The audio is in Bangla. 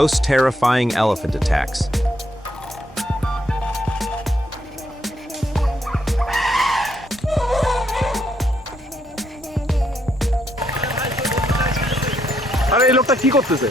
Most terrifying elephant attacks. আরে এই লোকটা কি করতেছে?